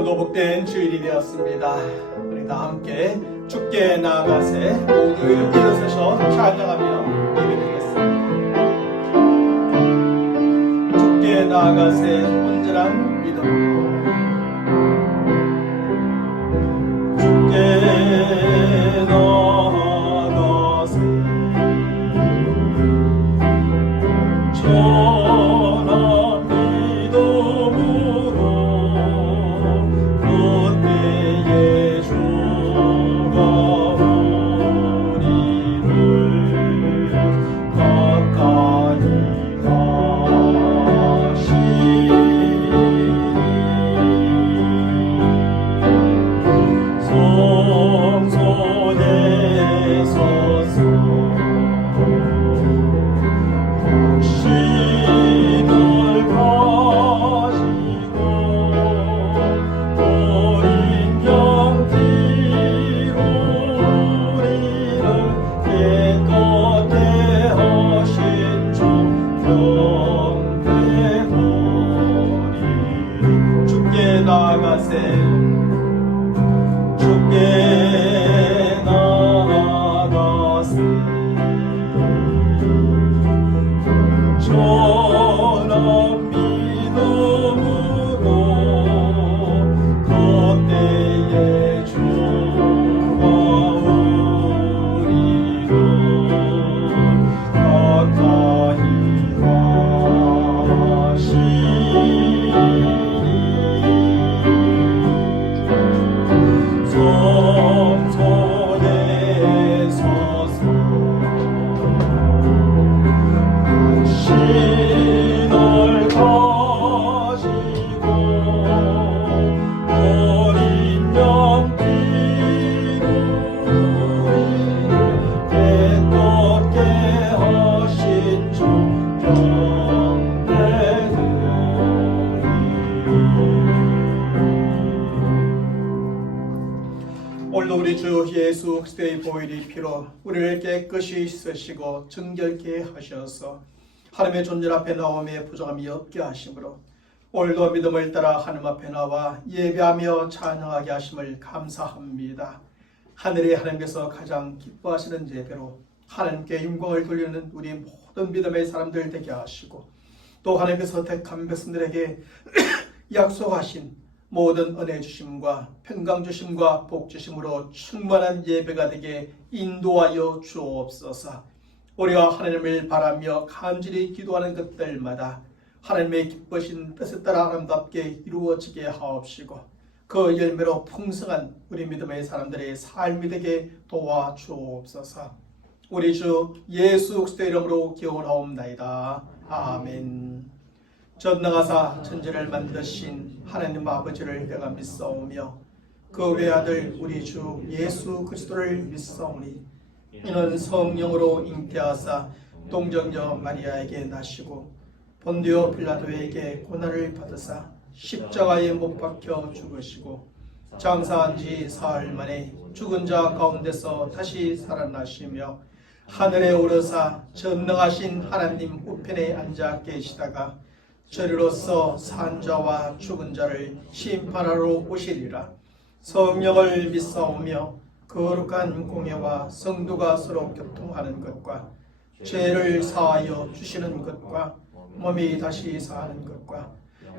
노복된 주일이 되었습니다. 우리 다 함께 주께 나아가세 모두 일어서서 찬양하며 예배드리겠습니다. 주께 나아가세 온전한 믿음으로 주께 나아가세 전한 믿음으로 그때의 주가 우리를 가까이 가시니 성소에 서서 신을 가지고 어린 양 뒤로 우리를 깨끗게 하신 주 경배하리. 주께 나아가세 주께 나아가세 전한 믿음으로 그때의 주가 우리를 가까이 가시니 성소에 서서 신을 가지고 어린 양 뒤로 우리를 깨끗게 하신 주 경배드리리. 오늘도 우리 주 예수 그리스도의 보혈의 피로 우리를 깨끗이 씻으시고 정결케 하셔서 하나님의 존재 앞에 나옴에 부족함이 없게 하심으로 오늘도 믿음을 따라 하나님 앞에 나와 예배하며 찬양하게 하심을 감사합니다. 하늘의 하나님께서 가장 기뻐하시는 예배로 하나님께 영광을 돌리는 우리 모든 믿음의 사람들 되게 하시고 또 하나님께서 택한 백성들에게 약속하신 모든 은혜 주심과 평강 주심과 복 주심으로 충만한 예배가 되게 인도하여 주옵소서. 우리가 하나님을 바라며 간절히 기도하는 것들마다 하나님의 기쁘신 뜻에 따라 아름답게 이루어지게 하옵시고 그 열매로 풍성한 우리 믿음의 사람들의 삶이 되게 도와주옵소서. 우리 주 예수 그리스도의 이름으로 기원하옵나이다. 아멘. 전능하사 천지를 만드신 하나님 아버지를 내가 믿사오며 그 외아들 우리 주 예수 그리스도를 믿사오니 이는 성령으로 잉태하사 동정녀 마리아에게 나시고 본디오 빌라도에게 고난을 받으사 십자가에 못 박혀 죽으시고 장사한 지 사흘 만에 죽은 자 가운데서 다시 살아나시며 하늘에 오르사 전능하신 하나님 우편에 앉아 계시다가 저리로서 산 자와 죽은 자를 심판하러 오시리라. 성령을 믿사오며 거룩한 공예와 성도가 서로 교통하는 것과 죄를 사하여 주시는 것과 몸이 다시 사는 것과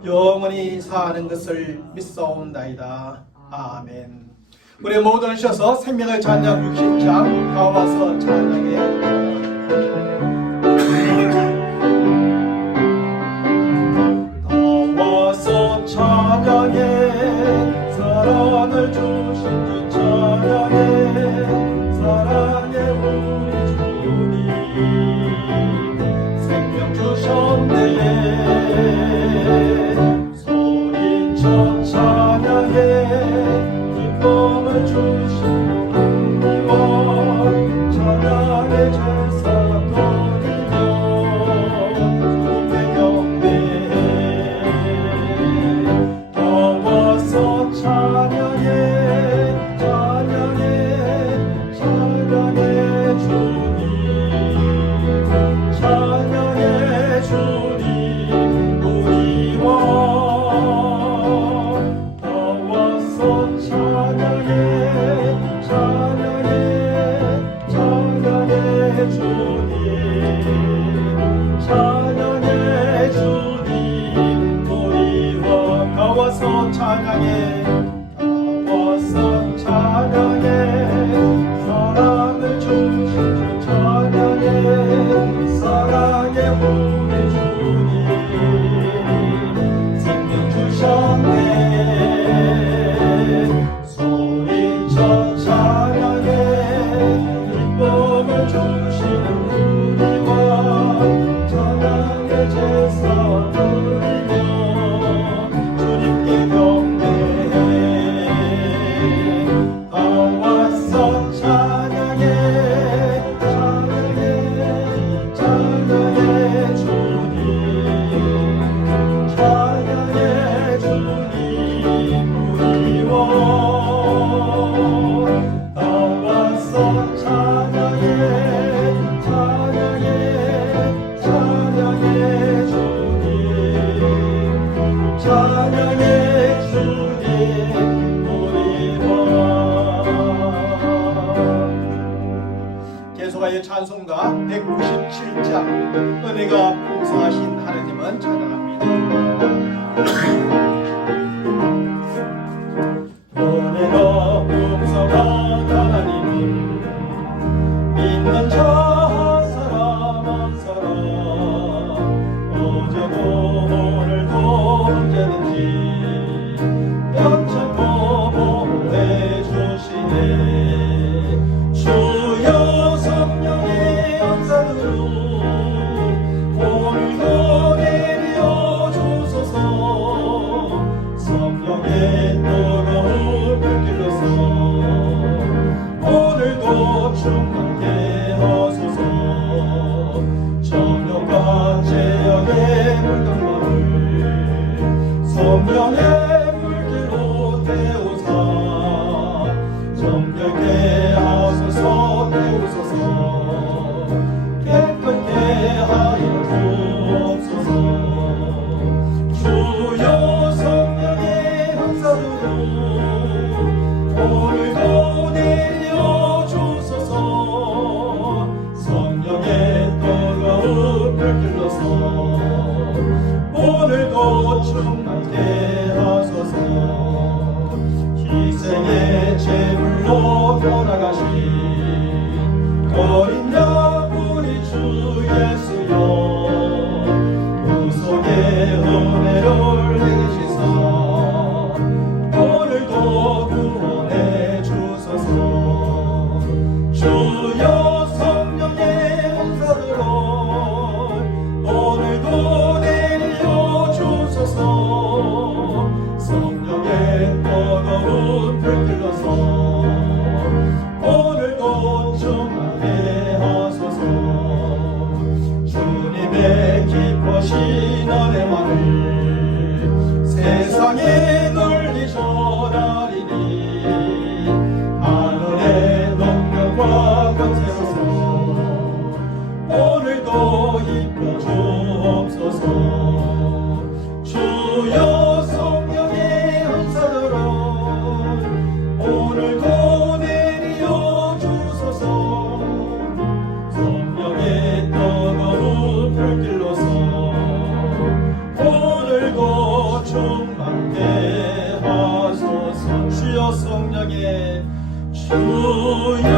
영원히 사는 것을 믿사옵나이다. 아멘. 우리 모두 하셔서 생명의 찬양 60장 다 와서 찬양해. 찬양해 사랑을 주신 주 찬양해 사랑해 우리 주님 생명 주셨네 소리쳐 찬양해 기쁨을 주신 이와 찬양의 제사도 찬양해 나와서 찬양해 사랑을 주신 주 찬양해 사랑의 우리 주님 생명 주셨네 소리쳐 찬양해 기쁨을 주시는 우리와 찬양의 제사 드리며 주님께 경배해 나와서 찬양해 찬양해 찬양해 주님 찬양해 주님 우리와 나와서 찬양해 찬양해 찬양해 주님 찬양해 주님 우리와 계속하여 찬송가 197장 은혜가 풍성하신 하나님은 찬양합니다. 은혜가 풍성한 하나님 믿는 자 한 사람 한 사람 어제도 오늘도 언제든지 편찮고 보호해 주시네 주여 성령의 은사들로 오늘도 내려 주소서 성령의 뜨거운 불길로서 오늘도 충만케 하소서 정욕과 죄악의 물든 마음을 성령의 물길로 태우사 정결케 하소서 태우소서 깨끗게 하여 주옵소서 주여 성령의 은사들로 오늘도 내려 주소서 성령의 뜨거운 불길로서 오늘도 충만케 하소서 희생의 제물로 돌아가신 어린 양 우리 주 예수여 구속의 은혜를 내리시사 오늘도 구원해 주소서 주여 성령의 은사들로 오늘도 내려 주소서 성령의 뜨거운 불길로서 오늘도 충만케 하소서 주님의 기뻐신 은혜만을 세상에 널리 전하리니 하늘의 능력과 권세로서 오늘도 입혀 주옵소서 주여 성령의 은사들로 오늘도 내려 주소서 성령의 뜨거운 불길로서 오늘도 충만케 하소서 주여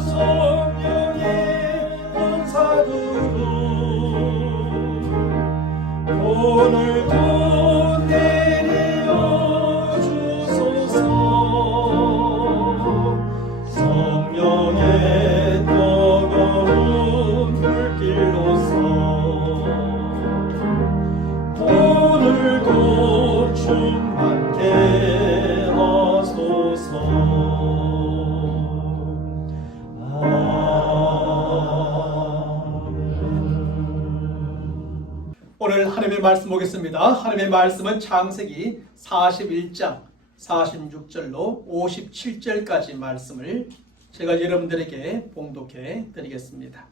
성령의 은사들로 오늘도 내려 주소서 성령의 뜨거운 불길로서 오늘도 충만케 하소서 오늘 하나님의 말씀 보겠습니다. 하나님의 말씀은 창세기 41장 46절로 57절까지 말씀을 제가 여러분들에게 봉독해 드리겠습니다.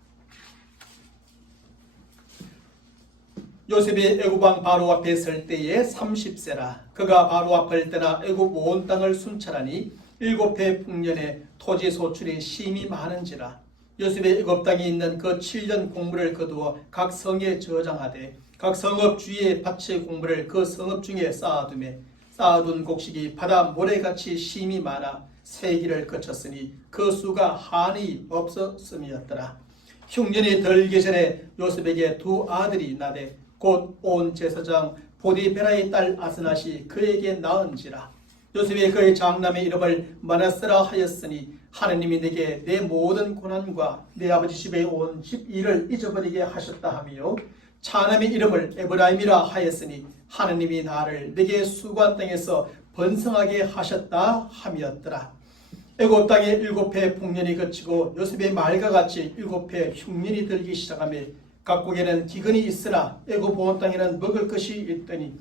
요셉이 애굽왕 바로 앞에 설 때에 30세라. 그가 바로 앞을 떠나 애굽 온 땅을 순찰하니 7해 풍년에 토지 소출이 심히 많은지라. 요셉의 애굽 땅에 있는 그 7년 곡물을 거두어 각 성에 저장하되 각 성읍 주위에 밭의 곡물을 그 성읍 중에 쌓아두매 쌓아둔 곡식이 바다 모래같이 심이 많아 세기를 거쳤으니 그 수가 한이 없었음이었더라. 흉년이 들기 전에 요셉에게 두 아들이 나되 곧 온 제사장 보디베라의 딸 아스낫이 그에게 낳은지라. 요셉이 그의 장남의 이름을 마나스라 하였으니 하느님이 내게 내 모든 고난과 내 아버지 집에 온 집 일을 잊어버리게 하셨다 하며 차남의 이름을 에브라임이라 하였으니 하느님이 나를 내게 수고한 땅에서 번성하게 하셨다 함이었더라. 애굽 땅에 7해 풍년이 그치고 요셉의 말과 같이 7해 흉년이 들기 시작하며 각국에는 기근이 있으나 애굽 온 땅에는 먹을 것이 있더니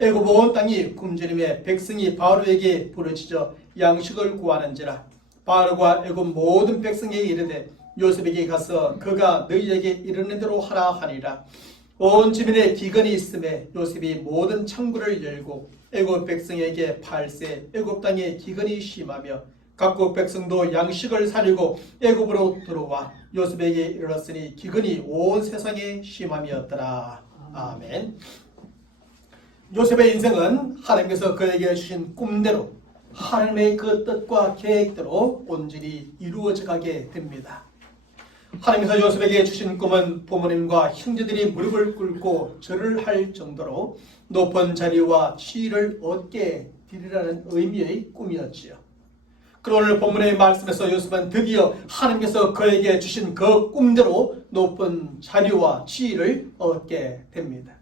애굽 온 땅이 굶주림에 백성이 바로에게 부르짖어 양식을 구하는지라. 바로가 애굽 모든 백성에게 이르되 요셉에게 가서 그가 너희에게 이르는 대로 하라 하니라. 온 주민에 기근이 있음에 요셉이 모든 창구를 열고 애굽 백성에게 팔세 애굽 땅에 기근이 심하며 각국 백성도 양식을 사려고 애굽으로 들어와 요셉에게 이르렀으니 기근이 온 세상에 심함이었더라. 아멘. 요셉의 인생은 하나님께서 그에게 주신 꿈대로 하나님의 그 뜻과 계획대로 온전히 이루어져 가게 됩니다. 하나님께서 요셉에게 주신 꿈은 부모님과 형제들이 무릎을 꿇고 절을 할 정도로 높은 자리와 지위를 얻게 되리라는 의미의 꿈이었지요. 그리고 오늘 본문의 말씀에서 요셉은 드디어 하나님께서 그에게 주신 그 꿈대로 높은 자리와 지위를 얻게 됩니다.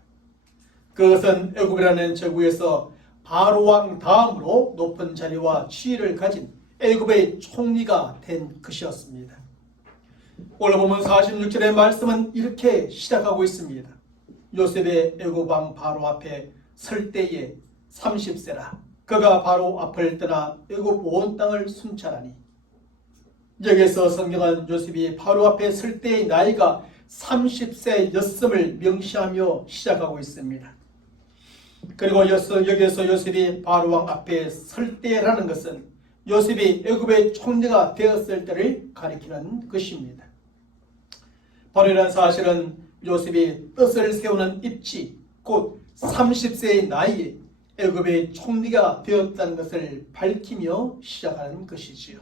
그것은 애굽이라는 제국에서 바로 왕 다음으로 높은 자리와 지위를 가진 애굽의 총리가 된 것이었습니다. 오늘 보면 46절의 말씀은 이렇게 시작하고 있습니다. 요셉의 애굽 왕 바로 앞에 설 때에 30세라. 그가 바로 앞을 떠나 애굽 온 땅을 순찰하니. 여기서 성경은 요셉이 바로 앞에 설 때의 나이가 30세였음을 명시하며 시작하고 있습니다. 그리고 여기에서 요셉이 바로 왕 앞에 설 때라는 것은 요셉이 애굽의 총리가 되었을 때를 가리키는 것입니다. 바로 이런 사실은 요셉이 뜻을 세우는 입지, 곧 30세의 나이에 애굽의 총리가 되었다는 것을 밝히며 시작하는 것이지요.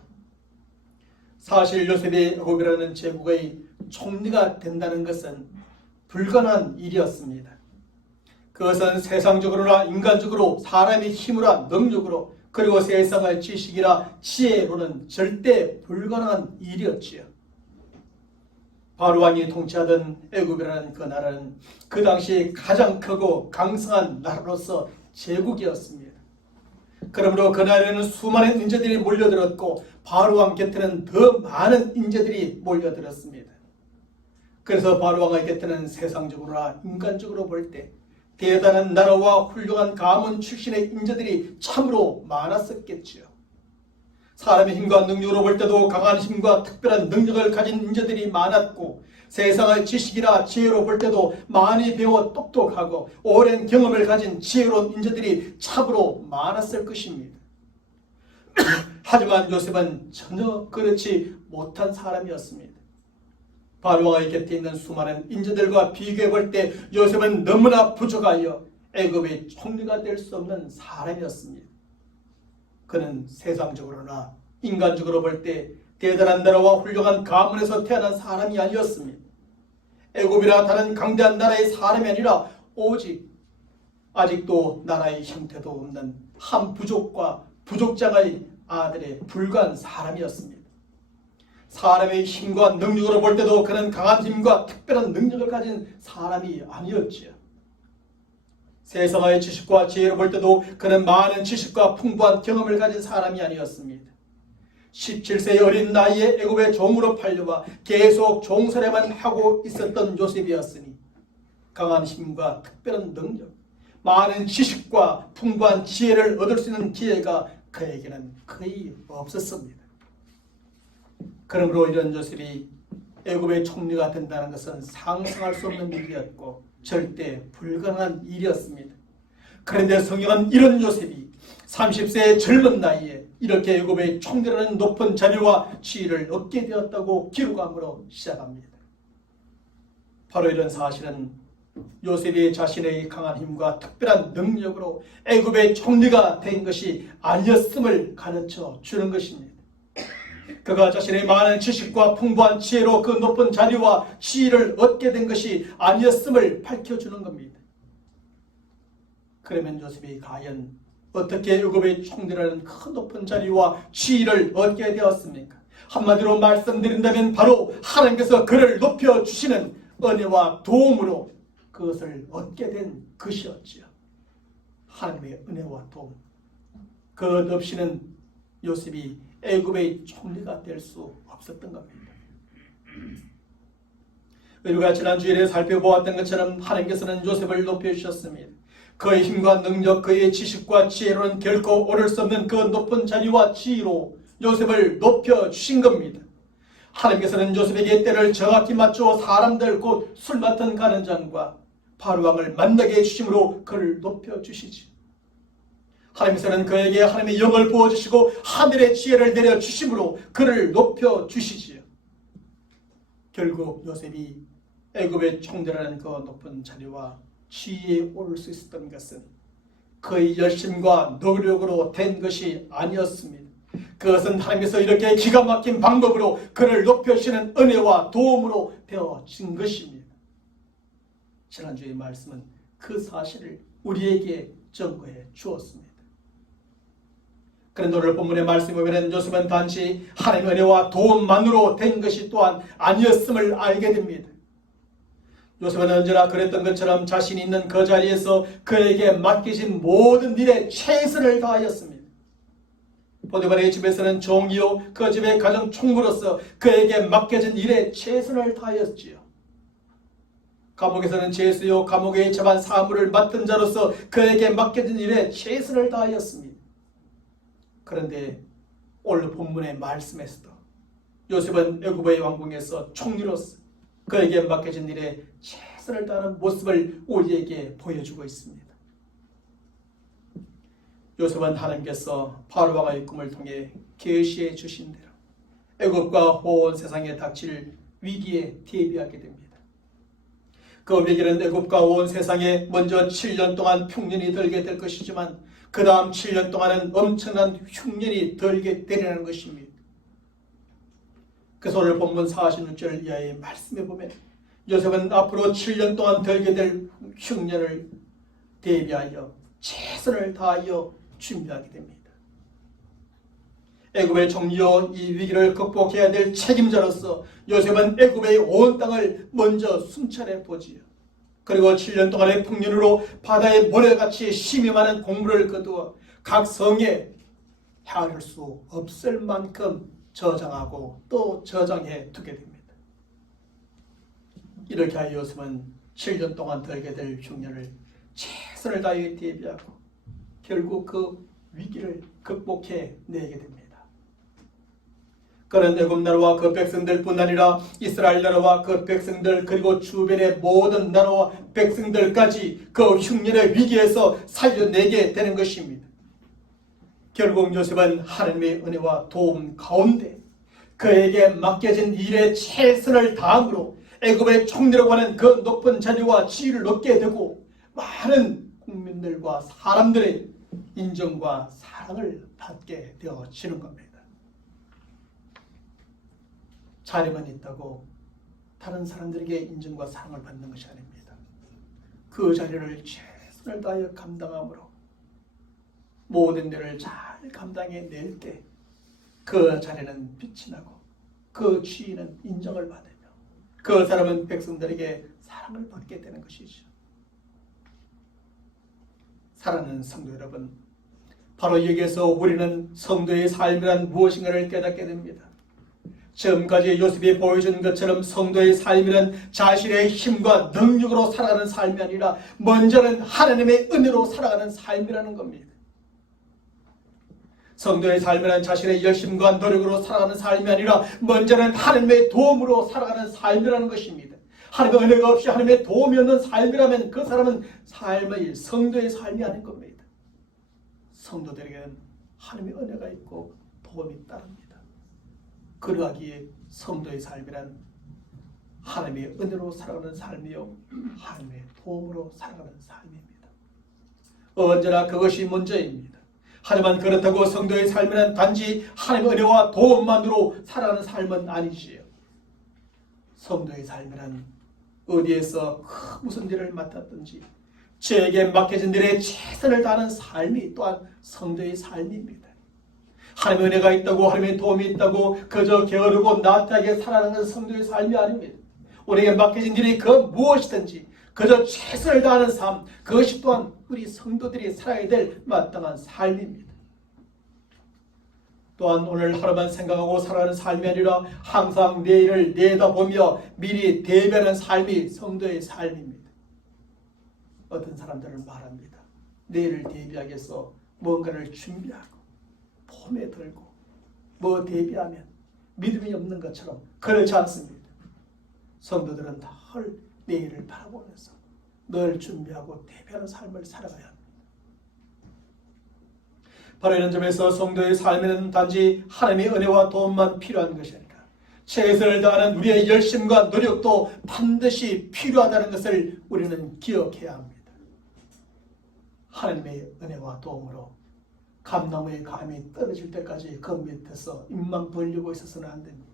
사실 요셉이 애굽이라는 제국의 총리가 된다는 것은 불가능한 일이었습니다. 그것은 세상적으로나 인간적으로 사람의 힘으로 능력으로 그리고 세상의 지식이나 지혜로는 절대 불가능한 일이었지요. 바로 왕이 통치하던 애굽이라는 그 나라는 그 당시 가장 크고 강성한 나라로서 제국이었습니다. 그러므로 그 나라에는 수많은 인재들이 몰려들었고 바로 왕 곁에는 더 많은 인재들이 몰려들었습니다. 그래서 바로 왕의 곁에는 세상적으로나 인간적으로 볼 때 대단한 나라와 훌륭한 가문 출신의 인재들이 참으로 많았었겠지요. 사람의 힘과 능력으로 볼 때도 강한 힘과 특별한 능력을 가진 인재들이 많았고 세상의 지식이나 지혜로 볼 때도 많이 배워 똑똑하고 오랜 경험을 가진 지혜로운 인재들이 참으로 많았을 것입니다. 하지만 요셉은 전혀 그렇지 못한 사람이었습니다. 바로왕의 곁에 있는 수많은 인재들과 비교해 볼 때 요셉은 너무나 부족하여 애굽의 총리가 될 수 없는 사람이었습니다. 그는 세상적으로나 인간적으로 볼 때 대단한 나라와 훌륭한 가문에서 태어난 사람이 아니었습니다. 애굽이나 다른 강대한 나라의 사람이 아니라 오직 아직도 나라의 형태도 없는 한 부족과 부족장의 아들에 불과한 사람이었습니다. 사람의 힘과 능력으로 볼 때도 그는 강한 힘과 특별한 능력을 가진 사람이 아니었지요. 세상의 지식과 지혜로 볼 때도 그는 많은 지식과 풍부한 경험을 가진 사람이 아니었습니다. 17세의 어린 나이에 애굽의 종으로 팔려와 계속 종살이만 하고 있었던 요셉이었으니 강한 힘과 특별한 능력, 많은 지식과 풍부한 지혜를 얻을 수 있는 기회가 그에게는 거의 없었습니다. 그러므로 이런 요셉이 애굽의 총리가 된다는 것은 상상할 수 없는 일이었고 절대 불가능한 일이었습니다. 그런데 성경은 이런 요셉이 30세의 젊은 나이에 이렇게 애굽의 총리라는 높은 자리와 지위를 얻게 되었다고 기록함으로 시작합니다. 바로 이런 사실은 요셉이 자신의 강한 힘과 특별한 능력으로 애굽의 총리가 된 것이 아니었음을 가르쳐 주는 것입니다. 그가 자신의 많은 지식과 풍부한 지혜로 그 높은 자리와 지위를 얻게 된 것이 아니었음을 밝혀주는 겁니다. 그러면 요셉이 과연 어떻게 애굽의 총리라는 큰 높은 자리와 지위를 얻게 되었습니까? 한마디로 말씀드린다면 바로 하나님께서 그를 높여주시는 은혜와 도움으로 그것을 얻게 된 것이었지요. 하나님의 은혜와 도움. 그것 없이는 요셉이 애굽의 총리가 될 수 없었던 겁니다. 우리가 지난 주일에 살펴보았던 것처럼 하나님께서는 요셉을 높여주셨습니다. 그의 힘과 능력, 그의 지식과 지혜로는 결코 오를 수 없는 그 높은 자리와 지위로 요셉을 높여주신 겁니다. 하나님께서는 요셉에게 때를 정확히 맞추어 사람들 곧 술 맡은 간원장과 바로왕을 만나게 해주심으로 그를 높여주시지. 하나님께서는 그에게 하나님의 영을 부어주시고 하늘의 지혜를 내려주심으로 그를 높여주시지요. 결국 요셉이 애굽의 총대라는 그 높은 자리와 지위에 오를 수 있었던 것은 그의 열심과 노력으로 된 것이 아니었습니다. 그것은 하나님께서 이렇게 기가 막힌 방법으로 그를 높여주시는 은혜와 도움으로 되어진 것입니다. 지난주의 말씀은 그 사실을 우리에게 증거해 주었습니다. 그런데 오늘 본문의 말씀에 보면 요셉은 단지 하나님의 은혜와 도움만으로 된 것이 또한 아니었음을 알게 됩니다. 요셉은 언제나 그랬던 것처럼 자신이 있는 그 자리에서 그에게 맡겨진 모든 일에 최선을 다하였습니다. 보디발의 집에서는 종이요 그 집의 가정 총무로서 그에게 맡겨진 일에 최선을 다하였지요. 감옥에서는 죄수요 감옥의 재반 사무를 맡은 자로서 그에게 맡겨진 일에 최선을 다하였습니다. 그런데 오늘 본문의 말씀에서도 요셉은 애굽의 왕궁에서 총리로서 그에게 맡겨진 일에 최선을 다하는 모습을 우리에게 보여주고 있습니다. 요셉은 하나님께서 바로왕의 꿈을 통해 계시해 주신 대로 애굽과 온 세상에 닥칠 위기에 대비하게 됩니다. 그 위기는 애굽과 온 세상에 먼저 7년 동안 흉년이 들게 될 것이지만 그 다음 7년 동안은 엄청난 흉년이 들게 되리라는 것입니다. 그래서 오늘 본문 46절 이하의 말씀에 보면 요셉은 앞으로 7년 동안 들게 될 흉년을 대비하여 최선을 다하여 준비하게 됩니다. 애굽의 총리요 이 위기를 극복해야 될 책임자로서 요셉은 애굽의 온 땅을 먼저 순찰해 보지요. 그리고 7년 동안의 풍년으로 바다의 모래같이 심이 많은 공물을 거두어 각 성에 헤아릴 수 없을 만큼 저장하고 또 저장해 두게 됩니다. 이렇게 하여 요셉은 7년 동안 들게 될 흉년을 최선을 다해 대비하고 결국 그 위기를 극복해 내게 됩니다. 그런 애굽 나라와 그 백성들뿐 아니라 이스라엘 나라와 그 백성들 그리고 주변의 모든 나라와 백성들까지 그 흉년의 위기에서 살려내게 되는 것입니다. 결국 요셉은 하나님의 은혜와 도움 가운데 그에게 맡겨진 일에 최선을 다함으로 애굽의 총리라고 하는 그 높은 자리와 지위를 얻게 되고 많은 국민들과 사람들의 인정과 사랑을 받게 되어지는 겁니다. 자리만 있다고 다른 사람들에게 인정과 사랑을 받는 것이 아닙니다. 그 자리를 최선을 다하여 감당함으로 모든 일을 잘 감당해 낼 때 그 자리는 빛이 나고 그 지위는 인정을 받으며 그 사람은 백성들에게 사랑을 받게 되는 것이죠. 사랑하는 성도 여러분, 바로 여기에서 우리는 성도의 삶이란 무엇인가를 깨닫게 됩니다. 지금까지 요셉이 보여준 것처럼 성도의 삶이란 자신의 힘과 능력으로 살아가는 삶이 아니라 먼저는 하나님의 은혜로 살아가는 삶이라는 겁니다. 성도의 삶이란 자신의 열심과 노력으로 살아가는 삶이 아니라 먼저는 하나님의 도움으로 살아가는 삶이라는 것입니다. 하나님의 은혜가 없이 하나님의 도움이 없는 삶이라면 그 사람은 삶의 성도의 삶이 아닌 겁니다. 성도들에게는 하나님의 은혜가 있고 도움이 따릅니다. 그러하기에 성도의 삶이란 하나님의 은혜로 살아가는 삶이요, 하나님의 도움으로 살아가는 삶입니다. 언제나 그것이 문제입니다. 하지만 그렇다고 성도의 삶은 단지 하나님의 은혜와 도움만으로 살아가는 삶은 아니지요. 성도의 삶이란 어디에서 무슨 일을 맡았든지 저에게 맡겨진 일에 최선을 다하는 삶이 또한 성도의 삶입니다. 하나님의 은혜가 있다고, 하나님의 도움이 있다고 그저 게으르고 나태하게 살아가는 것은 성도의 삶이 아닙니다. 우리에게 맡겨진 일이 그 무엇이든지 그저 최선을 다하는 삶, 그것이 또한 우리 성도들이 살아야 될 마땅한 삶입니다. 또한 오늘 하루만 생각하고 살아가는 삶이 아니라 항상 내일을 내다보며 미리 대비하는 삶이 성도의 삶입니다. 어떤 사람들은 말합니다. 내일을 대비하기 위해서 뭔가를 준비하고 폼에 들고 뭐 대비하면 믿음이 없는 것처럼 그렇지 않습니다. 성도들은 늘 내일을 바라보면서 늘 준비하고 대비하는 삶을 살아가야 합니다. 바로 이런 점에서 성도의 삶에는 단지 하나님의 은혜와 도움만 필요한 것이 아니라 최선을 다하는 우리의 열심과 노력도 반드시 필요하다는 것을 우리는 기억해야 합니다. 하나님의 은혜와 도움으로 감나무의 감이 떨어질 때까지 그 밑에서 입만 벌리고 있어서는 안 됩니다.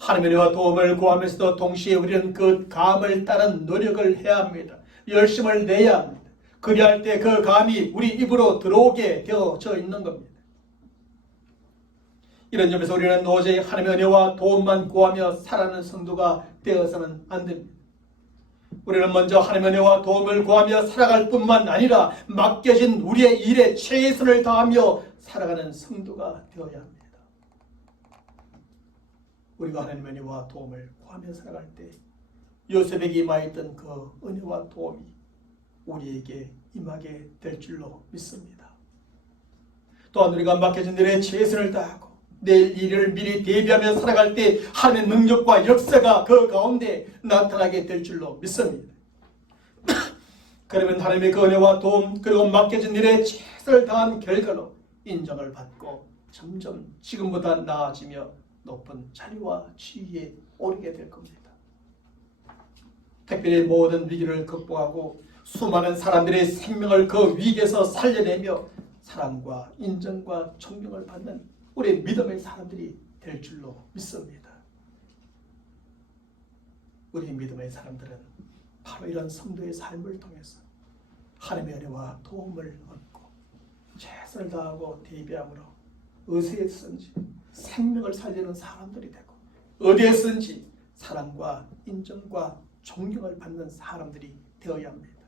하나님의 은혜와 도움을 구하면서도 동시에 우리는 그 감을 따른 노력을 해야 합니다. 열심을 내야 합니다. 그리할 때 그 감이 우리 입으로 들어오게 되어져 있는 겁니다. 이런 점에서 우리는 도저히 하나님의 은혜와 도움만 구하며 살아가는 성도가 되어서는 안 됩니다. 우리는 먼저 하나님의 은혜와 도움을 구하며 살아갈 뿐만 아니라 맡겨진 우리의 일에 최선을 다하며 살아가는 성도가 되어야 합니다. 우리가 하나님의 은혜와 도움을 구하며 살아갈 때 요셉에게 임하였던 그 은혜와 도움이 우리에게 임하게 될 줄로 믿습니다. 또한 우리가 맡겨진 일에 최선을 다하고 내일 일을 미리 대비하며 살아갈 때 하나님의 능력과 역사가 그 가운데 나타나게 될 줄로 믿습니다. 그러면 하나님의 그 은혜와 도움 그리고 맡겨진 일에 최선을 다한 결과로 인정을 받고 점점 지금보다 나아지며 높은 자리와 지위에 오르게 될 겁니다. 특별히 모든 위기를 극복하고 수많은 사람들의 생명을 그 위기에서 살려내며 사랑과 인정과 존경을 받는 우리 믿음의 사람들이 될 줄로 믿습니다. 우리 믿음의 사람들은 바로 이런 성도의 삶을 통해서 하나님의 은혜와 도움을 얻고 최선을 다하고 대비함으로 어디에 쓰든지 생명을 살리는 사람들이 되고 어디에 쓰든지 사랑과 인정과 존경을 받는 사람들이 되어야 합니다.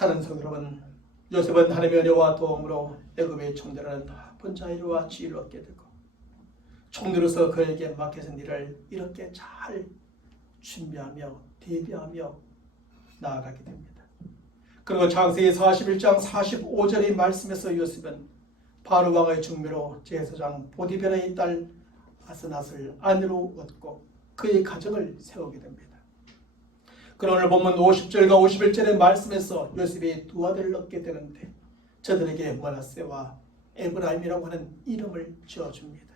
사는 성도 여러분, 요셉은 하나님의 은혜와 도움으로 애굽의 총대라는 높은 자유와 지위를 얻게 되고 총리로서 그에게 맡겨진 일을 이렇게 잘 준비하며 대비하며 나아가게 됩니다. 그리고 창세기 41장 45절의 말씀에서 요셉은 바로 왕의 중매로 제사장 보디베라의 딸 아스낫을 아내로 얻고 그의 가정을 세우게 됩니다. 그럼 오늘 보면 50절과 51절의 말씀에서 요셉이 두 아들을 얻게 되는데 저들에게 머나세와 에브라임이라고 하는 이름을 지어줍니다.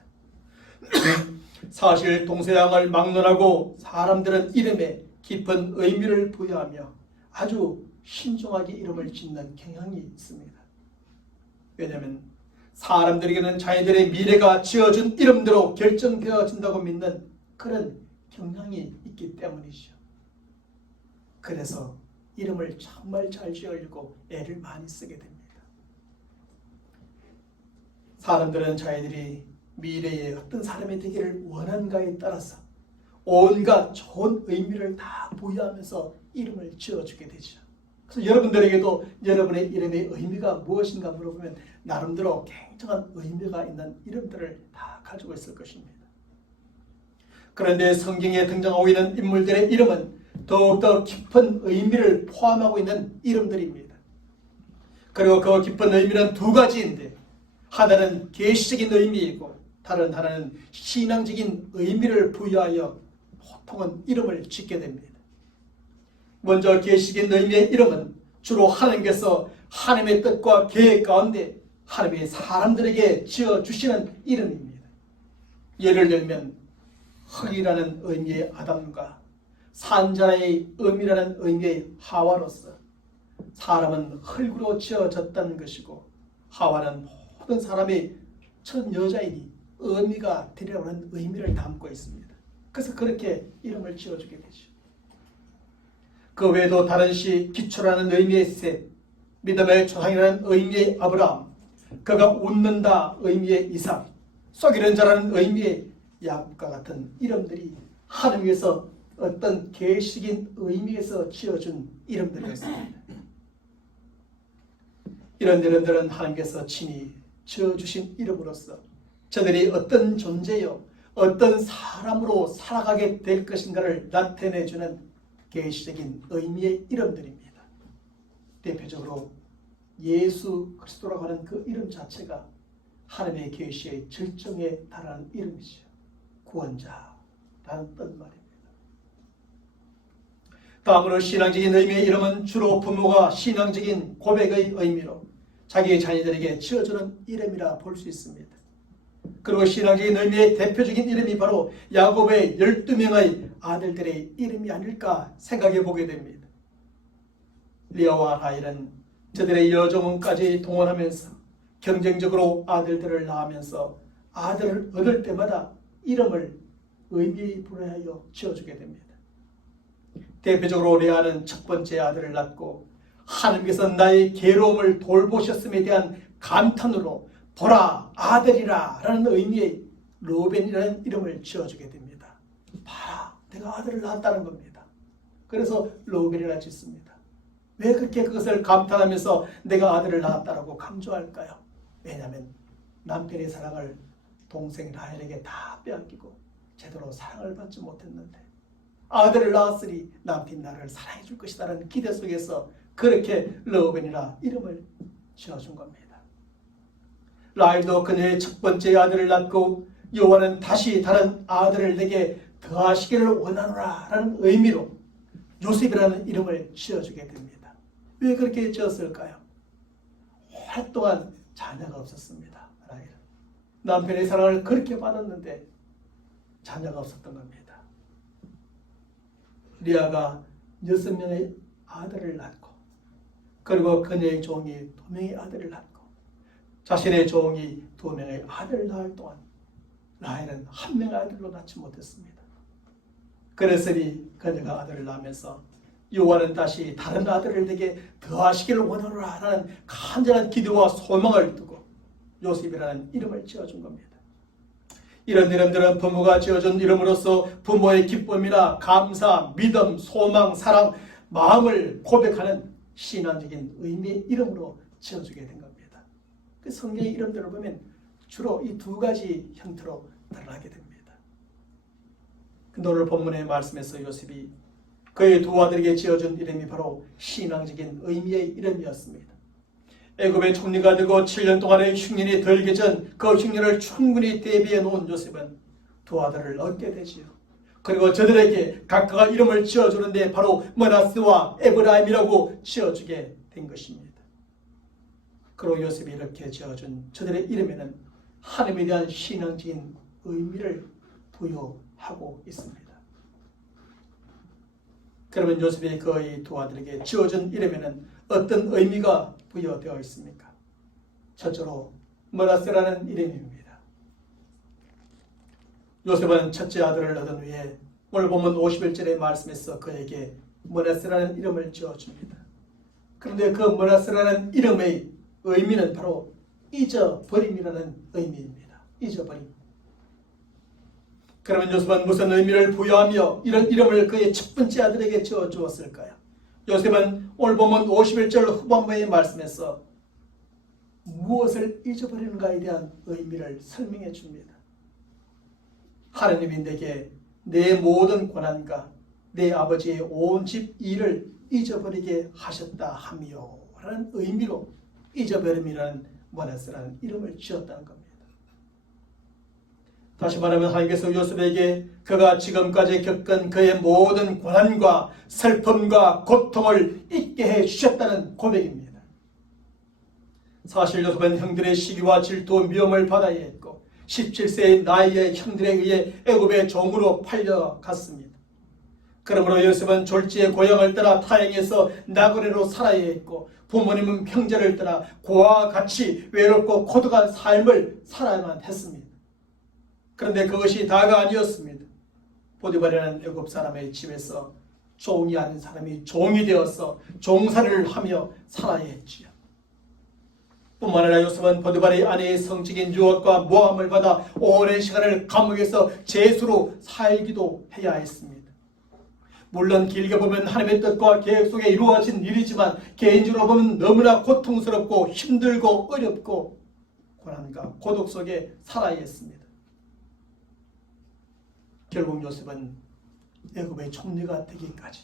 사실 동서양을 막론하고 사람들은 이름에 깊은 의미를 부여하며 아주 신중하게 이름을 짓는 경향이 있습니다. 왜냐하면 사람들에게는 자기들의 미래가 지어준 이름대로 결정되어진다고 믿는 그런 경향이 있기 때문이죠. 그래서 이름을 정말 잘 지으려고 애를 많이 쓰게 됩니다. 사람들은 자기들이 미래에 어떤 사람이 되기를 원하는가에 따라서 온갖 좋은 의미를 다 부여하면서 이름을 지어주게 되죠. 그래서 여러분들에게도 여러분의 이름의 의미가 무엇인가 물어보면 나름대로 굉장한 의미가 있는 이름들을 다 가지고 있을 것입니다. 그런데 성경에 등장하고 있는 인물들의 이름은 더욱더 깊은 의미를 포함하고 있는 이름들입니다. 그리고 그 깊은 의미는 두 가지인데 하나는 계시적인 의미이고 다른 하나는 신앙적인 의미를 부여하여 보통은 이름을 짓게 됩니다. 먼저 계시적인 의미의 이름은 주로 하나님께서 하나님의 뜻과 계획 가운데 하나님의 사람들에게 지어주시는 이름입니다. 예를 들면 흙이라는 의미의 아담과 산자의 의미라는 의미의 하와로서 사람은 흙으로 지어졌다는 것이고 하와는 모든 사람의 첫 여자이니 의미가 되려고 하는 의미를 담고 있습니다. 그래서 그렇게 이름을 지어주게 되죠. 그 외에도 다른 시 기초라는 의미의 셋, 믿음의 조상이라는 의미의 아브라함, 그가 웃는다 의미의 이삭, 속이는 자라는 의미의 야곱과 같은 이름들이 하나님께서 어떤 계시적인 의미에서 지어준 이름들이었습니다. 이런 이름들은 하나님께서 친히 지어주신 이름으로서 저들이 어떤 존재요, 어떤 사람으로 살아가게 될 것인가를 나타내주는 계시적인 의미의 이름들입니다. 대표적으로 예수 그리스도라고 하는 그 이름 자체가 하나님의 계시의 절정에 달하는 이름이죠. 구원자라는 뜻 말입니다. 다음으로 신앙적인 의미의 이름은 주로 부모가 신앙적인 고백의 의미로 자기의 자녀들에게 지어주는 이름이라 볼 수 있습니다. 그리고 신앙적인 의미의 대표적인 이름이 바로 야곱의 12명의 아들들의 이름이 아닐까 생각해 보게 됩니다. 리아와 라헬은 저들의 여종원까지 동원하면서 경쟁적으로 아들들을 낳으면서 아들을 얻을 때마다 이름을 의미부여하여 지어주게 됩니다. 대표적으로 레아는 첫 번째 아들을 낳고 하나님께서 나의 괴로움을 돌보셨음에 대한 감탄으로 보라 아들이라 라는 의미의 르우벤이라는 이름을 지어주게 됩니다. 봐라 내가 아들을 낳았다는 겁니다. 그래서 르우벤이라 짓습니다. 왜 그렇게 그것을 감탄하면서 내가 아들을 낳았다라고 강조할까요? 왜냐하면 남편의 사랑을 동생 라헬에게 다 빼앗기고 제대로 사랑을 받지 못했는데 아들을 낳았으니 남편 나를 사랑해 줄 것이다라는 기대 속에서 그렇게 르우벤이라 이름을 지어준 겁니다. 라헬도 그녀의 첫 번째 아들을 낳고 여호와는 다시 다른 아들을 내게 더하시기를 원하노라 라는 의미로 요셉이라는 이름을 지어주게 됩니다. 왜 그렇게 지었을까요? 오랫동안 자녀가 없었습니다. 라헬은 남편의 사랑을 그렇게 받았는데 자녀가 없었던 겁니다. 리아가 6명의 아들을 낳고 그리고 그녀의 종이 2명의 아들을 낳고 자신의 종이 2명의 아들을 낳을 동안 라헬은 1명의 아들로 낳지 못했습니다. 그랬으니 그녀가 아들을 낳으면서 여호와는 다시 다른 아들을 내게 더하시기를 원하노라 하는 간절한 기도와 소망을 두고 요셉이라는 이름을 지어준 겁니다. 이런 이름들은 부모가 지어준 이름으로서 부모의 기쁨이나 감사, 믿음, 소망, 사랑, 마음을 고백하는 신앙적인 의미의 이름으로 지어주게 된 겁니다. 그 성경의 이름들을 보면 주로 이 두 가지 형태로 드러나게 됩니다. 근데 오늘 본문의 말씀에서 요셉이 그의 두 아들에게 지어준 이름이 바로 신앙적인 의미의 이름이었습니다. 애굽의 총리가 되고 7년 동안의 흉년이 들기 전 그 흉년을 충분히 대비해 놓은 요셉은 두 아들을 얻게 되지요. 그리고 저들에게 각각 이름을 지어주는데 바로 므낫세와 에브라임이라고 지어주게 된 것입니다. 그리고 요셉이 이렇게 지어준 저들의 이름에는 하나님에 대한 신앙적인 의미를 부여하고 있습니다. 그러면 요셉이 그의 두 아들에게 지어준 이름에는 어떤 의미가 부여되어 있습니까? 첫째로 므낫세라는 이름입니다. 요셉은 첫째 아들을 얻은 후에 오늘 보면 51절의 말씀에서 그에게 므낫세라는 이름을 지어줍니다. 그런데 그 므낫세라는 이름의 의미는 바로 잊어버림이라는 의미입니다. 잊어버림. 그러면 요셉은 무슨 의미를 부여하며 이런 이름을 그의 첫 번째 아들에게 지어주었을까요? 요셉은 오늘 보면 51절 후반부의 말씀에서 무엇을 잊어버리는가에 대한 의미를 설명해 줍니다. 하나님이 내게 내 모든 고난과 내 아버지의 온 집 일을 잊어버리게 하셨다 하며 라는 의미로 잊어버림이라는 므낫세라는 이름을 지었다는 겁니다. 다시 말하면 하나님께서 요셉에게 그가 지금까지 겪은 그의 모든 고난과 슬픔과 고통을 잊게 해주셨다는 고백입니다. 사실 요셉은 형들의 시기와 질투, 미움을 받아야 했고 17세의 나이의 형들에 의해 애굽의 종으로 팔려갔습니다. 그러므로 요셉은 졸지의 고향을 떠나 타향에서 나그네로 살아야 했고 부모님은 형제를 떠나 고아와 같이 외롭고 고독한 삶을 살아야만 했습니다. 그런데 그것이 다가 아니었습니다. 보디발이라는 애굽 사람의 집에서 종이 아닌 사람이 종이 되어서 종살이를 하며 살아야 했지요. 뿐만 아니라 요셉은 보디발의 아내의 성적인 유혹과 모함을 받아 오랜 시간을 감옥에서 죄수로 살기도 해야 했습니다. 물론 길게 보면 하나님의 뜻과 계획 속에 이루어진 일이지만 개인적으로 보면 너무나 고통스럽고 힘들고 어렵고 고난과 고독 속에 살아야 했습니다. 결국 요셉은 애굽의 총리가 되기까지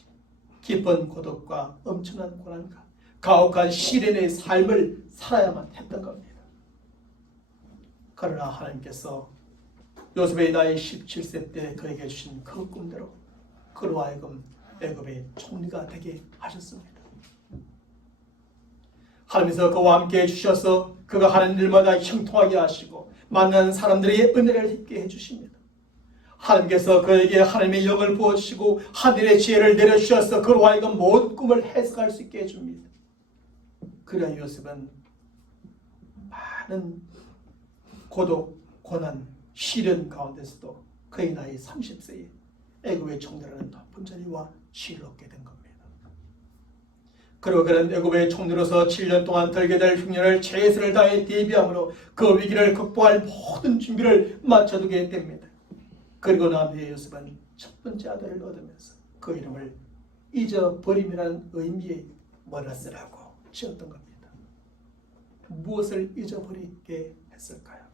깊은 고독과 엄청난 고난과 가혹한 시련의 삶을 살아야만 했던 겁니다. 그러나 하나님께서 요셉의 나이 17세 때 그에게 주신 그 꿈대로 그로 하여금 애굽의 총리가 되게 하셨습니다. 하나님께서 그와 함께 해주셔서 그가 하는 일마다 형통하게 하시고 만나는 사람들에게 은혜를 입게 해주십니다. 하나님께서 그에게 하나님의 영을 부어주시고 하늘의 지혜를 내려주셔서 그로 하여금 모든 꿈을 해석할 수 있게 해줍니다. 그러나 요셉은 많은 고독, 고난, 시련 가운데서도 그의 나이 30세에 애굽의 총리라는 높은 자리와 지위를 얻게 된 겁니다. 그리고 그는 애굽의 총리로서 7년 동안 들게 될 흉년을 최선을 다해 대비함으로 그 위기를 극복할 모든 준비를 마쳐두게 됩니다. 그리고 난 후에 요셉은 첫 번째 아들을 얻으면서 그 이름을 잊어버림이라는 의미의 머나세라고 지었던 겁니다. 무엇을 잊어버리게 했을까요?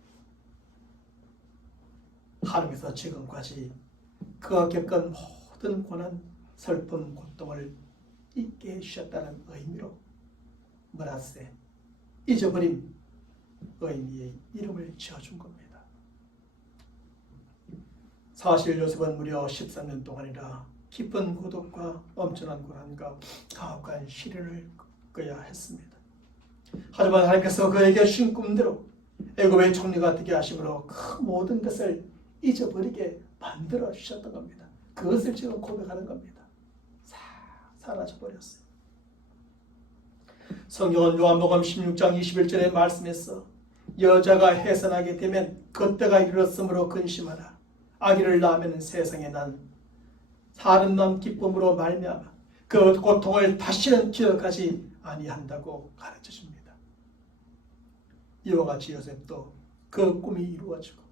하나님께서 지금까지 그가 겪은 모든 고난, 슬픔, 고통을 잊게 해주셨다는 의미로 머나세, 잊어버림 의미의 이름을 지어준 겁니다. 사실 요셉은 무려 13년 동안이나 깊은 고독과 엄청난 고난과 가혹한 시련을 겪어야 했습니다. 하지만 하나님께서 그에게 주신 꿈대로 애굽의 총리가 되게 하심으로 그 모든 것을 잊어버리게 만들어 주셨던 겁니다. 그것을 지금 고백하는 겁니다. 사라져 버렸어요. 성경은 요한복음 16장 21절의 말씀에서 여자가 해산하게 되면 그때가 이르렀으므로 근심하라. 아기를 낳으면 세상에 난 아름다운 기쁨으로 말미암아 그 고통을 다시는 기억하지 아니한다고 가르쳐 줍니다. 이와 같이 요셉도 그 꿈이 이루어지고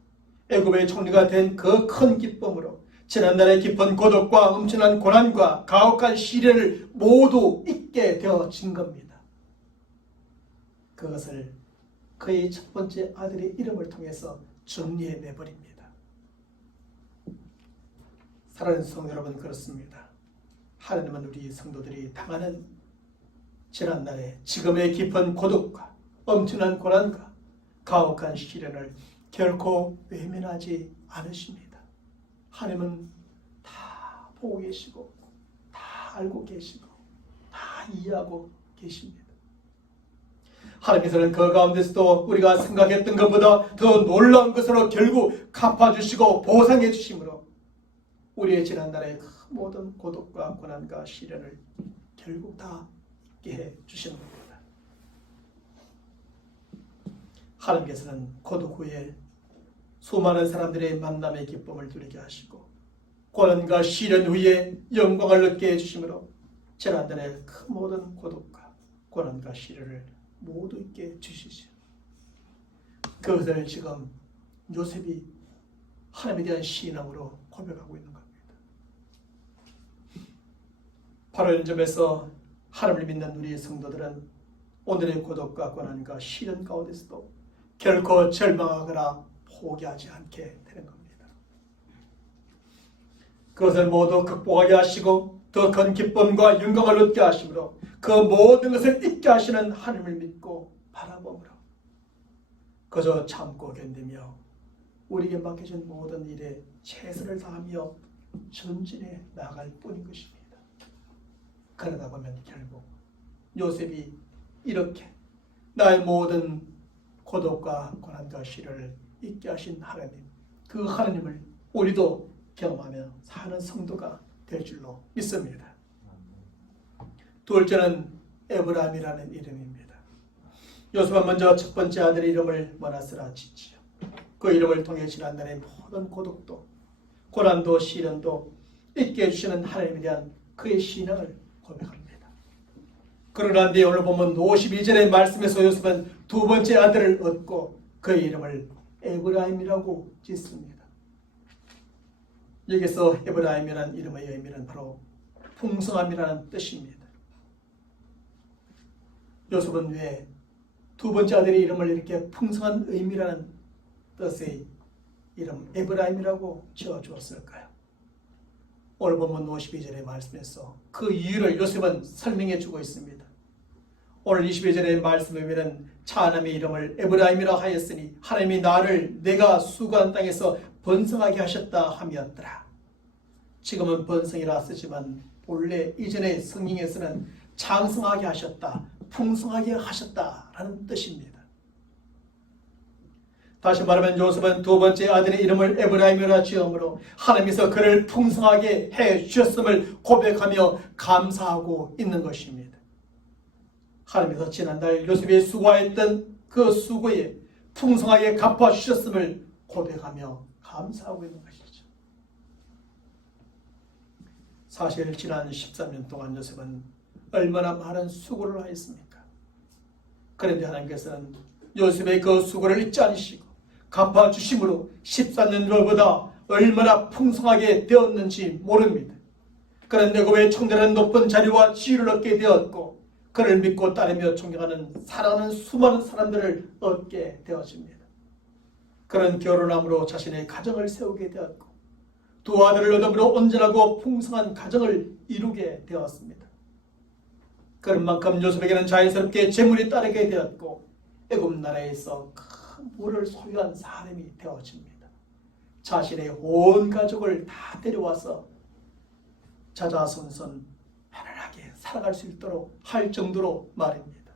애굽의 총리가 된 그 큰 기쁨으로 지난날의 깊은 고독과 엄청난 고난과 가혹한 시련을 모두 잊게 되어진 겁니다. 그것을 그의 첫 번째 아들의 이름을 통해서 정리해 내버립니다. 사랑하는 성도 여러분, 그렇습니다. 하나님은 우리 성도들이 당하는 지난날의 지금의 깊은 고독과 엄청난 고난과 가혹한 시련을 결코 외면하지 않으십니다. 하나님은 다 보고 계시고 다 알고 계시고 다 이해하고 계십니다. 하나님께서는 그 가운데서도 우리가 생각했던 것보다 더 놀라운 것으로 결국 갚아주시고 보상해 주심으로 우리의 지난날의 그 모든 고독과 고난과 시련을 결국 다 잊게 해 주시는 겁니다. 하나님께서는 고독 후에 수많은 사람들의 만남의 기쁨을 누리게 하시고 고난과 시련 후에 영광을 얻게 해주심으로 지난날의 그 모든 고독과 고난과 시련을 모두 잊게 주시죠. 그것을 지금 요셉이 하나님에 대한 신앙으로 고백하고 있는 겁니다. 바로 이 점에서 하나님을 믿는 우리 성도들은 오늘의 고독과 고난과 시련 가운데서도 결코 절망하거나 포기하지 않게 되는 겁니다. 그것을 모두 극복하게 하시고 더 큰 기쁨과 영광을 얻게 하심으로 그 모든 것을 잊게 하시는 하나님을 믿고 바라봄으로 그저 참고 견디며 우리에게 맡겨진 모든 일에 최선을 다하며 전진해 나아갈 뿐인 것입니다. 그러다 보면 결국 요셉이 이렇게 나의 모든 고독과 고난과 시련을 있게 하신 하나님, 그 하나님을 우리도 경험하며 사는 성도가 될 줄로 믿습니다. 둘째는 에브라임이라는 이름입니다. 요셉은 먼저 첫 번째 아들의 이름을 머나스라 짓지요. 그 이름을 통해 지난날의 모든 고독도 고난도 시련도 잊게 해주시는 하나님에 대한 그의 신앙을 고백합니다. 그러나 오늘 보면 52절의 말씀에서 요셉은 두 번째 아들을 얻고 그의 이름을 에브라임이라고 짓습니다. 여기서 에브라임이라는 이름의 의미는 바로 풍성함이라는 뜻입니다. 요셉은 왜 두 번째 아들의 이름을 이렇게 풍성한 의미라는 뜻의 이름 에브라임이라고 지어주었을까요? 오늘 보면 52절의 말씀에서 그 이유를 요셉은 설명해 주고 있습니다. 오늘 22절의 말씀에 보면 차남의 이름을 에브라임이라 하였으니 하나님이 나를 내가 수고한 땅에서 번성하게 하셨다 함이었더라. 지금은 번성이라 쓰지만 본래 이전의 성경에서는 장성하게 하셨다, 풍성하게 하셨다라는 뜻입니다. 다시 말하면 요셉은 두 번째 아들의 이름을 에브라임이라 지음으로 하나님께서 그를 풍성하게 해 주셨음을 고백하며 감사하고 있는 것입니다. 하나님께서 지난달 요셉이 수고했던 그 수고에 풍성하게 갚아주셨음을 고백하며 감사하고 있는 것이죠. 사실 지난 13년 동안 요셉은 얼마나 많은 수고를 하였습니까? 그런데 하나님께서는 요셉의 그 수고를 잊지 않으시고 갚아주심으로 14년 전보다 얼마나 풍성하게 되었는지 모릅니다. 그런데 그의 청결한 높은 자리와 지위를 얻게 되었고 그를 믿고 따르며 존경하는 사랑하는 수많은 사람들을 얻게 되었습니다. 그런 결혼함으로 자신의 가정을 세우게 되었고 두 아들을 얻음으로 온전하고 풍성한 가정을 이루게 되었습니다. 그런 만큼 요셉에게는 자연스럽게 재물이 따르게 되었고 애굽 나라에서 큰 부를 소유한 사람이 되어집니다. 자신의 온 가족을 다 데려와서 자자손손 편안하게 살아갈 수 있도록 할 정도로 말입니다.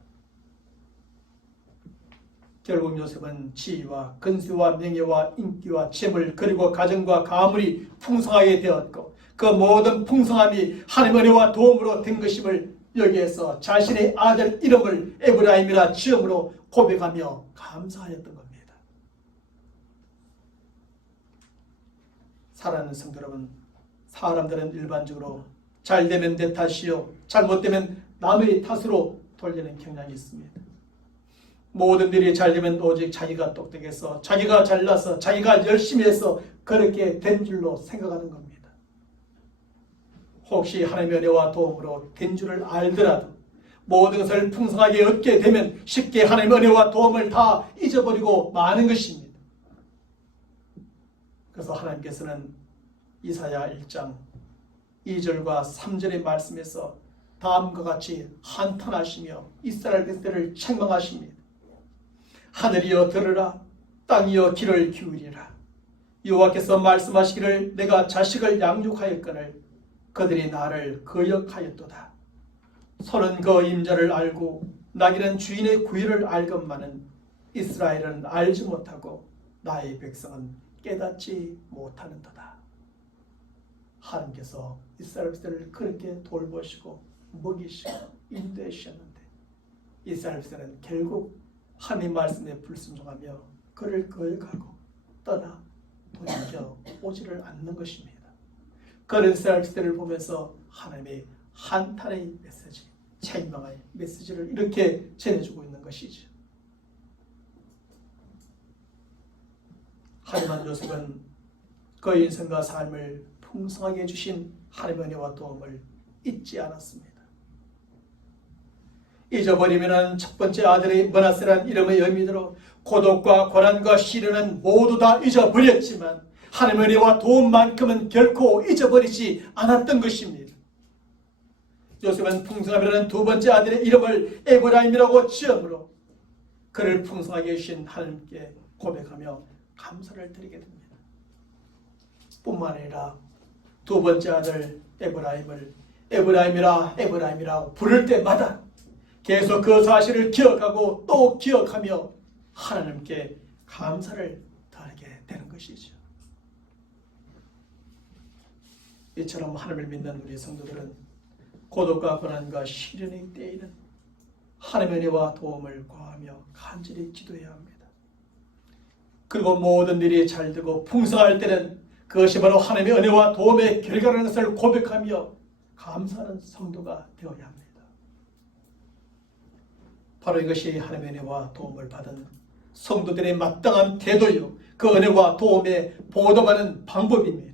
결국 요셉은 지위와 근세와 명예와 인기와 재물 그리고 가정과 가물이 풍성하게 되었고 그 모든 풍성함이 하나님의 은혜와 도움으로 된 것임을 여기에서 자신의 아들 이름을 에브라임이라 지음으로 고백하며 감사하였던 겁니다. 사랑하는 성도 여러분, 사람들은 일반적으로 잘되면 내 탓이요 잘못되면 남의 탓으로 돌리는 경향이 있습니다. 모든 일이 잘되면 오직 자기가 똑똑해서 자기가 잘나서 자기가 열심히 해서 그렇게 된 줄로 생각하는 겁니다. 혹시 하나님의 은혜와 도움으로 된 줄을 알더라도 모든 것을 풍성하게 얻게 되면 쉽게 하나님의 은혜와 도움을 다 잊어버리고 마는 것입니다. 그래서 하나님께서는 이사야 1장 2절과 3절의 말씀에서 다음과 같이 한탄하시며 이스라엘 백성들을 책망하십니다. 하늘이여 들으라, 땅이여 귀를 기울이라. 여호와께서 말씀하시기를 내가 자식을 양육하였거늘 그들이 나를 거역하였도다. 손은 그 임자를 알고 나귀는 주인의 구의를 알건만은 이스라엘은 알지 못하고 나의 백성은 깨닫지 못하는도다. 하나님께서 이스라엘 백성을 그렇게 돌보시고 먹이시고 인도하셨는데 이스라엘 백성은 결국 하나님 말씀에 불순종하며 그를 거역하고 떠나 돌이켜 오지를 않는 것입니다. 그런 이스라엘 백성들을 보면서 하나님의 한탄의 메시지, 책망의 메시지를 이렇게 전해주고 있는 것이죠. 하지만 요셉은 그 인생과 삶을 풍성하게 해주신 하나님의 은혜와 도움을 잊지 않았습니다. 잊어버리면 첫 번째 아들의 머나세라는 이름의 의미대로 고독과 고난과 시련은 모두 다 잊어버렸지만 하나님의 은혜와 도움만큼은 결코 잊어버리지 않았던 것입니다. 요셉은 풍성함이라는 두 번째 아들의 이름을 에브라임이라고 지음으로 그를 풍성하게 해주신 하나님께 고백하며 감사를 드리게 됩니다. 뿐만 아니라 두 번째 아들 에브라임을 에브라임이라 부를 때마다 계속 그 사실을 기억하고 또 기억하며 하나님께 감사를 되는 것이죠. 이처럼 하나님을 믿는 우리 성도들은 고독과 고난과 시련의 때에는 하나님의 은혜와 도움을 구하며 간절히 기도해야 합니다. 그리고 모든 일이 잘 되고 풍성할 때는 그것이 바로 하나님의 은혜와 도움의 결과라는 것을 고백하며 감사하는 성도가 되어야 합니다. 바로 이것이 하나님의 은혜와 도움을 받은 성도들의 마땅한 태도요, 그 은혜와 도움에 보답하는 방법입니다.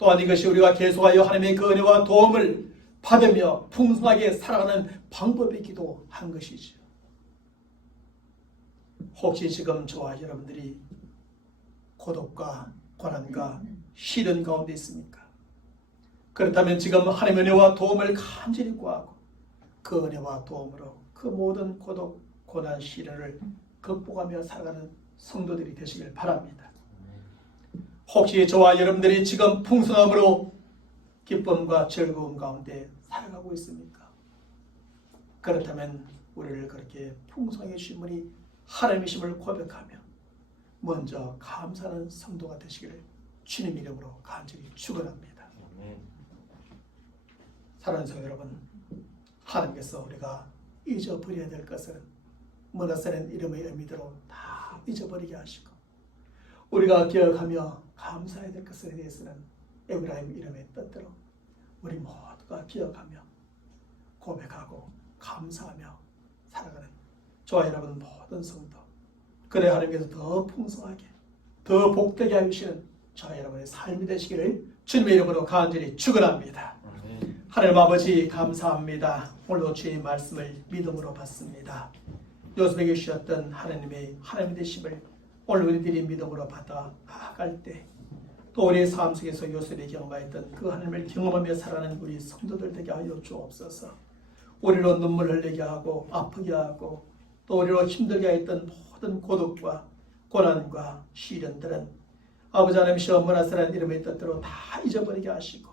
또한 이것이 우리가 계속하여 하나님의 그 은혜와 도움을 받으며 풍성하게 살아가는 방법이기도 한 것이죠. 혹시 지금 저와 여러분들이 고독과 고난과 시련 가운데 있습니까? 그렇다면 지금 하나님의 은혜와 도움을 간절히 구하고 그 은혜와 도움으로 그 모든 고독, 고난, 시련을 극복하며 살아가는 성도들이 되시길 바랍니다. 혹시 저와 여러분들이 지금 풍성함으로 기쁨과 즐거움 가운데 살아가고 있습니까? 그렇다면 우리를 그렇게 풍성하게 주신 분이 하나님이심을 고백하며 먼저 감사하는 성도가 되시기를 주님 이름으로 간절히 축원합니다. 사랑하는 성도 여러분, 하나님께서 우리가 잊어버려야 될 것은 머나서는 이름의 의미대로 다 잊어버리게 하시고 우리가 기억하며 감사해야 될 것에 대해서는 에브라임 이름의 뜻대로 우리 모두가 기억하며 고백하고 감사하며 살아가는 저와 여러분 모든 성도, 그래 하나님께서 더 풍성하게 더 복되게 하시는 저와 여러분의 삶이 되시기를 주님의 이름으로 간절히 축원합니다. 하나님 아버지 감사합니다. 오늘도 주의 말씀을 믿음으로 받습니다. 요셉에게 주셨던 하나님이 되심을 오늘 우리들이 믿음으로 받아 나아갈 때 또 우리의 삶 속에서 요셉이 경험했던 그 하나님을 경험하며 살아가는 우리 성도들 되게 하여 주옵소서. 우리로 눈물 흘리게 하고 아프게 하고 또 우리로 힘들게 했던 모든 고독과 고난과 시련들은 아버지 하나님이시여 머나서라는 이름의 뜻대로 다 잊어버리게 하시고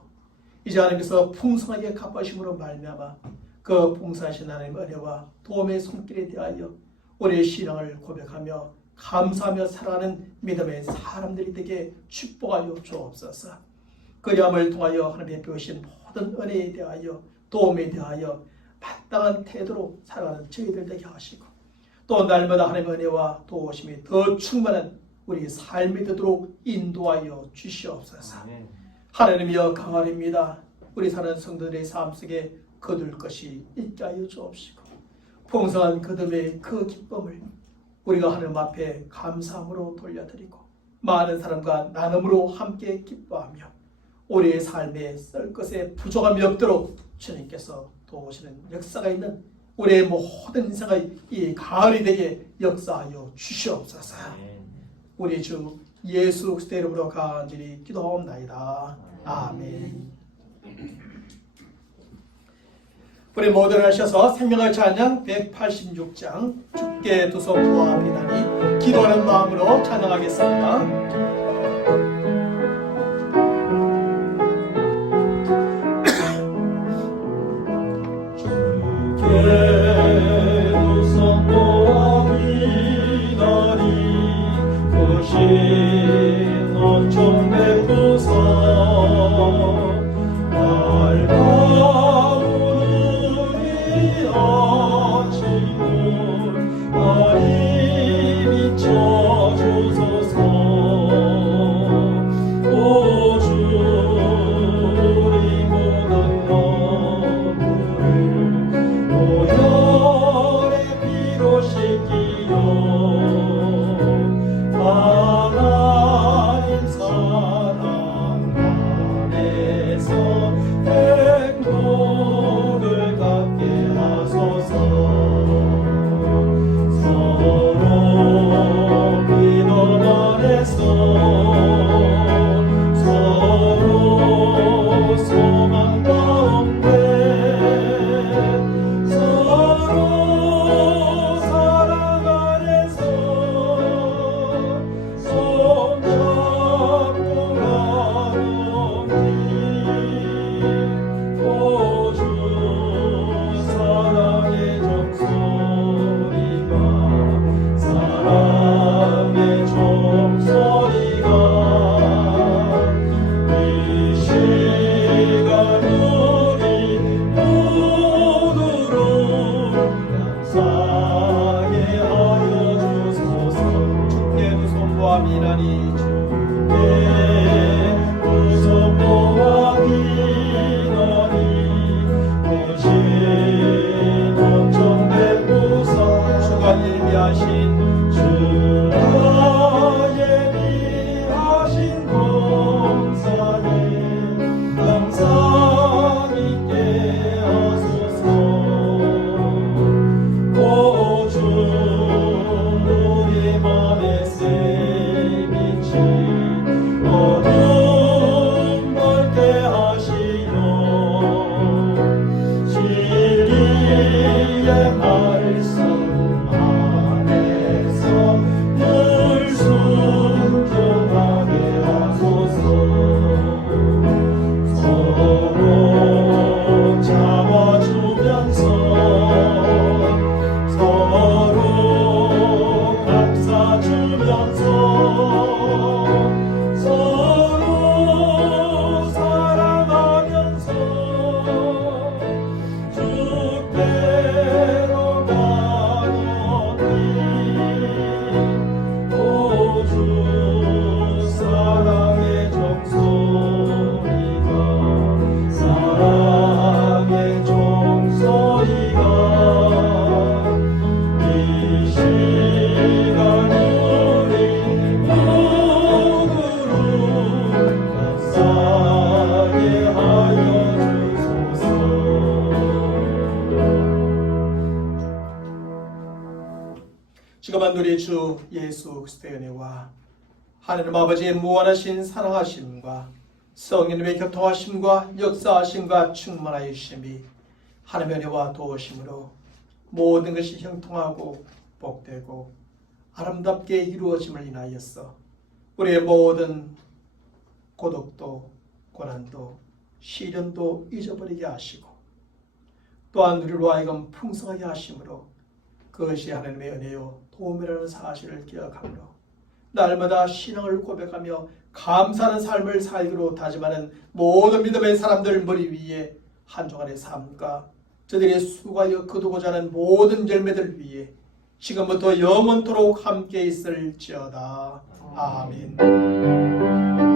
이제 하나님께서 풍성하게 갚아심으로 말미암아 그 풍성하신 하나님의 은혜와 도움의 손길에 대하여 우리의 신앙을 고백하며 감사하며 살아가는 믿음의 사람들이 되게 축복하여 주옵소서. 그 영을 통하여 하나님의 배우신 모든 은혜에 대하여 도움에 대하여 마땅한 태도로 살아가는 저희들 되게 하시고 또 날마다 하나님의 은혜와 도우심이 더 충만한 우리 삶이 되도록 인도하여 주시옵소서. 하나님이여 강하립니다. 우리 사는 성도들의 삶 속에 거둘 것이 있게 하여 주옵시고 풍성한 거듭의 그 기쁨을 우리가 하나님 앞에 감사함으로 돌려드리고 많은 사람과 나눔으로 함께 기뻐하며 우리의 삶에 쓸 것에 부족함이 없도록 주님께서 도우시는 역사가 있는 우리의 모든 인생의 이 가을이 되게 역사하여 주시옵소서. 우리 주 예수 그리스도의 이름으로 간절히 기도하옵나이다. 아멘. 우리 모두 하셔서 생명의 찬양 186장 주께 두서 구하옵나니 기도하는 마음으로 찬양하겠습니다. 행복을 갖게 하소서. 지금은 우리 주 예수 그리스도의 은혜와 하나님 아버지의 무한하신 사랑하심과 성령님의 교통하심과 역사하심과 충만하여 주심이 하나님의 은혜와 도우심으로 모든 것이 형통하고 복되고 아름답게 이루어짐을 인하여서 우리의 모든 고독도 고난도 시련도 잊어버리게 하시고 또한 우리로 하여금 풍성하게 하심으로 그것이 하나님의 은혜요 도움이라는 사실을 기억하므로 날마다 신앙을 고백하며 감사하는 삶을 살기로 다짐하는 모든 믿음의 사람들 머리 위에 한 주간의 삶과 저들이 수고하여 거두고자 하는 모든 열매들 위에 지금부터 영원토록 함께 있을지어다. 아멘.